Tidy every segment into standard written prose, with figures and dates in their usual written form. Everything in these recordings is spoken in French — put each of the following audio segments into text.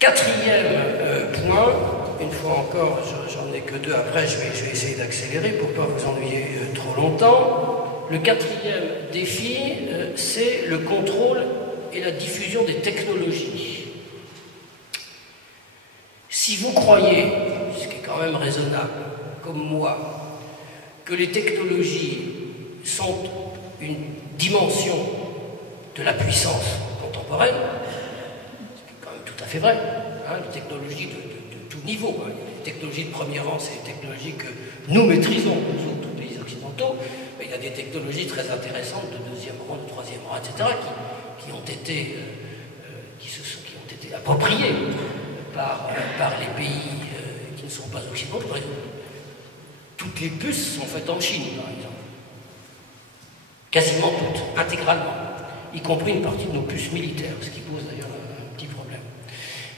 Quatrième point, une fois encore, j'en ai que deux, après je vais essayer d'accélérer pour ne pas vous ennuyer trop longtemps. Le quatrième défi, c'est le contrôle et la diffusion des technologies. Si vous croyez, ce qui est quand même raisonnable, comme moi, que les technologies sont une dimension de la puissance contemporaine, c'est quand même tout à fait vrai, hein, les technologies de tout niveau, hein. Les technologies de premier rang, c'est les technologies que nous maîtrisons, nous autres pays occidentaux, mais il y a des technologies très intéressantes de deuxième rang, de troisième rang, etc., qui ont été appropriées par les pays qui ne sont pas occidentaux. Par exemple, toutes les puces sont faites en Chine, par exemple. Quasiment toutes, intégralement, y compris une partie de nos puces militaires, ce qui pose d'ailleurs un petit problème.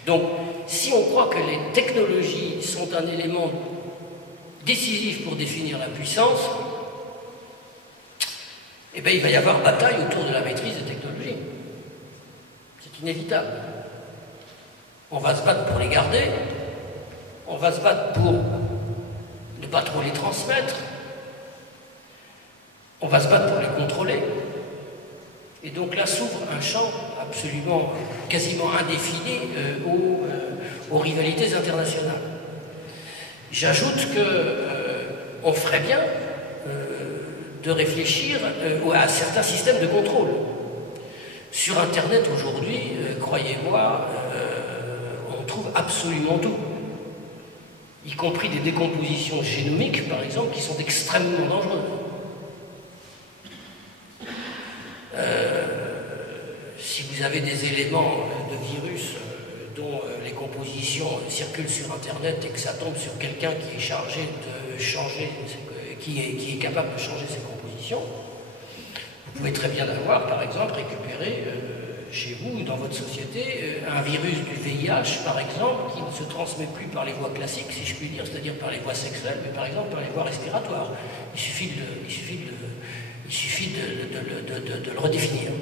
Donc, si on croit que les technologies sont un élément décisif pour définir la puissance, eh bien, il va y avoir bataille autour de la maîtrise des technologies. C'est inévitable. On va se battre pour les garder, on va se battre pour ne pas trop les transmettre, on va se battre pour les contrôler. Et donc là s'ouvre un champ absolument, quasiment indéfini aux rivalités internationales. J'ajoute qu'on ferait bien de réfléchir à certains systèmes de contrôle. Sur Internet aujourd'hui, croyez-moi, on trouve absolument tout, y compris des décompositions génomiques, par exemple, qui sont extrêmement dangereuses. Si vous avez des éléments de virus dont les compositions circulent sur Internet et que ça tombe sur quelqu'un qui est chargé de changer, qui est capable de changer ses compositions, vous pouvez très bien avoir, par exemple, récupéré chez vous, dans votre société, un virus du VIH, par exemple, qui ne se transmet plus par les voies classiques, si je puis dire, c'est-à-dire par les voies sexuelles, mais par exemple par les voies respiratoires. Il suffit de le redéfinir.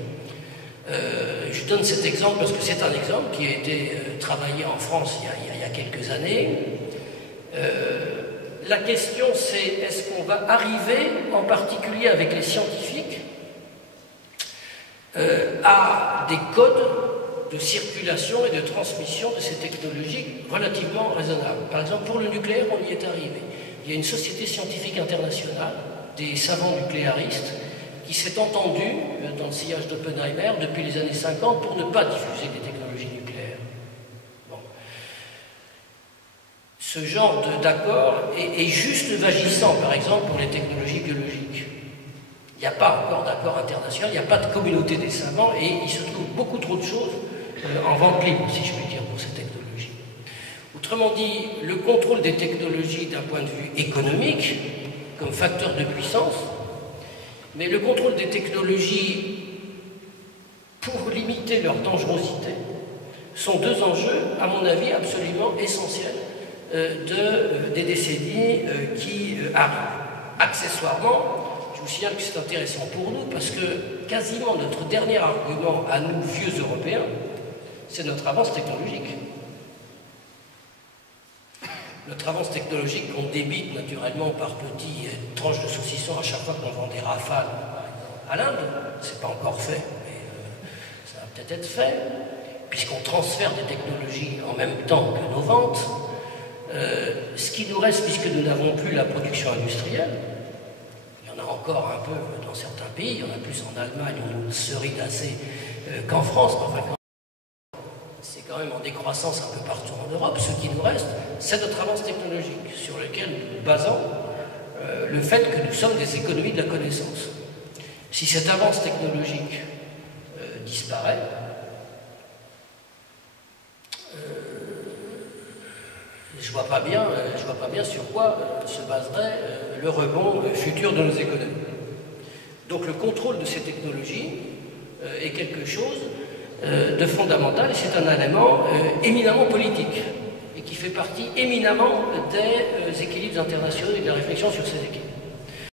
Je donne cet exemple parce que c'est un exemple qui a été travaillé en France il y a quelques années. La question c'est, est-ce qu'on va arriver, en particulier avec les scientifiques, à des codes de circulation et de transmission de ces technologies relativement raisonnables. Par exemple, pour le nucléaire, on y est arrivé. Il y a une société scientifique internationale, des savants nucléaristes, qui s'est entendue dans le sillage d'Oppenheimer depuis les années 50 pour ne pas diffuser des technologies nucléaires. Bon. Ce genre d'accord est juste vagissant, par exemple, pour les technologies biologiques. Il n'y a pas encore d'accord international, il n'y a pas de communauté des savants et il se trouve beaucoup trop de choses en vente libre, si je puis dire, pour ces technologies. Autrement dit, le contrôle des technologies d'un point de vue économique, comme facteur de puissance, mais le contrôle des technologies pour limiter leur dangerosité sont deux enjeux, à mon avis, absolument essentiels des décennies qui arrivent. Accessoirement, je vous signale que c'est intéressant pour nous parce que quasiment notre dernier argument à nous, vieux Européens, c'est notre avance technologique. Notre avance technologique qu'on débite naturellement par petites tranches de saucisson à chaque fois qu'on vend des Rafales à l'Inde, c'est pas encore fait, mais ça va peut-être être fait, puisqu'on transfère des technologies en même temps que nos ventes. Ce qui nous reste, puisque nous n'avons plus la production industrielle, il y en a encore un peu dans certains pays, il y en a plus en Allemagne, on ne se rit assez qu'en France, mais enfin, c'est quand même en décroissance un peu partout en Europe. Ce qui nous reste, c'est notre avance technologique, sur lequel nous basons le fait que nous sommes des économies de la connaissance. Si cette avance technologique disparaît, je ne vois pas bien sur quoi se baserait le rebond futur de nos économies. Donc le contrôle de ces technologies est quelque chose de fondamental, et c'est un élément éminemment politique, et qui fait partie éminemment des équilibres internationaux et de la réflexion sur ces équilibres.